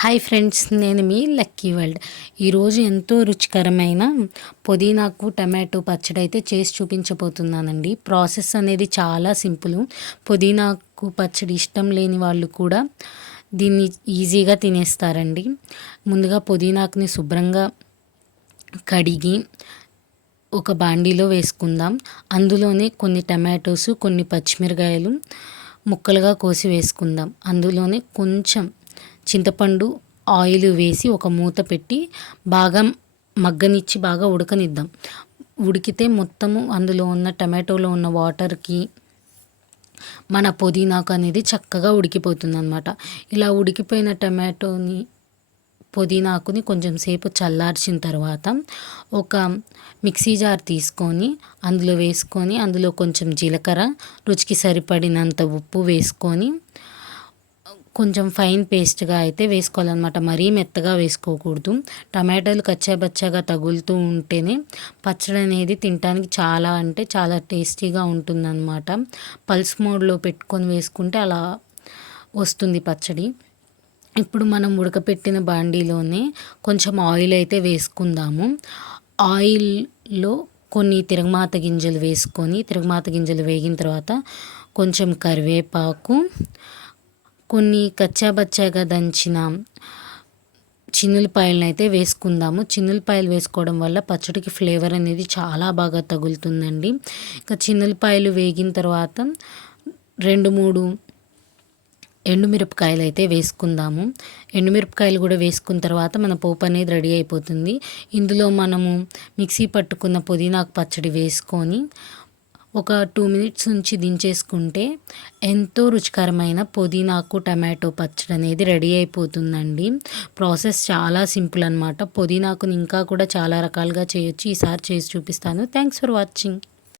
Hi friends నేను మీ lucky world. ఈరోజు ఎంతో రుచికరమైన పుదీనాకు టమాటో పచ్చడి అయితే చేసి చూపించబోతున్నానండి. ప్రాసెస్ అనేది చాలా సింపుల్. పుదీనాకు పచ్చడి ఇష్టం లేని వాళ్ళు కూడా దీన్ని ఈజీగా తినేస్తారండి. ముందుగా పుదీనాకుని శుభ్రంగా కడిగి ఒక బాండీలో వేసుకుందాం. అందులోనే కొన్ని టమాటోస్ కొన్ని పచ్చిమిరకాయలు ముక్కలుగా కోసి వేసుకుందాం. అందులోనే కొంచెం చింతపండు ఆయిల్ వేసి ఒక మూత పెట్టి బాగా మగ్గనిచ్చి బాగా ఉడకనిద్దాం. ఉడికితే మొత్తము అందులో ఉన్న టమాటోలో ఉన్న వాటర్కి మన పుదీనాకు అనేది చక్కగా ఉడికిపోతుంది అనమాట ఇలా ఉడికిపోయిన టమాటోని పుదీనాకుని కొంచెం సేపు చల్లార్చిన తర్వాత ఒక మిక్సీ జార్ తీసుకొని అందులో వేసుకొని అందులో కొంచెం జీలకర్ర రుచికి సరిపడినంత ఉప్పు వేసుకొని కొంచెం ఫైన్ పేస్ట్గా అయితే వేసుకోవాలన్నమాట. మరీ మెత్తగా వేసుకోకూడదు. టమాటాలు కచ్చాబచ్చాగా తగులుతూ ఉంటేనే పచ్చడి అనేది తినడానికి చాలా అంటే చాలా టేస్టీగా ఉంటుందన్నమాట. పల్స్ మోడ్లో పెట్టుకొని వేసుకుంటే అలా వస్తుంది పచ్చడి. ఇప్పుడు మనం ఉడకపెట్టిన బాండీలోనే కొంచెం ఆయిల్ అయితే వేసుకుందాము. ఆయిల్లో కొన్ని తిరగమాత గింజలు వేసుకొని తిరగమాత గింజలు వేగిన తర్వాత కొంచెం కరివేపాకు కొన్ని కచ్చాబచ్చాగా దంచిన చిన్నులపాయలను అయితే వేసుకుందాము. చిన్నులపాయలు వేసుకోవడం వల్ల పచ్చడికి ఫ్లేవర్ అనేది చాలా బాగా తగులుతుందండి. ఇంకా చిన్నులపాయలు వేగిన తర్వాత రెండు మూడు ఎండుమిరపకాయలు అయితే వేసుకుందాము. ఎండుమిరపకాయలు కూడా వేసుకున్న తర్వాత మన పోపు అనేది రెడీ అయిపోతుంది. ఇందులో మనము మిక్సీ పట్టుకున్న పుదీనాకు పచ్చడి వేసుకొని ఒక టూ మినిట్స్ నుంచి దించేసుకుంటే ఎంతో రుచికరమైన పుదీనాకు టమాటో పచ్చడి అనేది రెడీ అయిపోతుందండి. ప్రాసెస్ చాలా సింపుల్ అనమాట పుదీనాకుని ఇంకా కూడా చాలా రకాలుగా చేయొచ్చు. ఈసారి చేసి చూపిస్తాను. Thanks for watching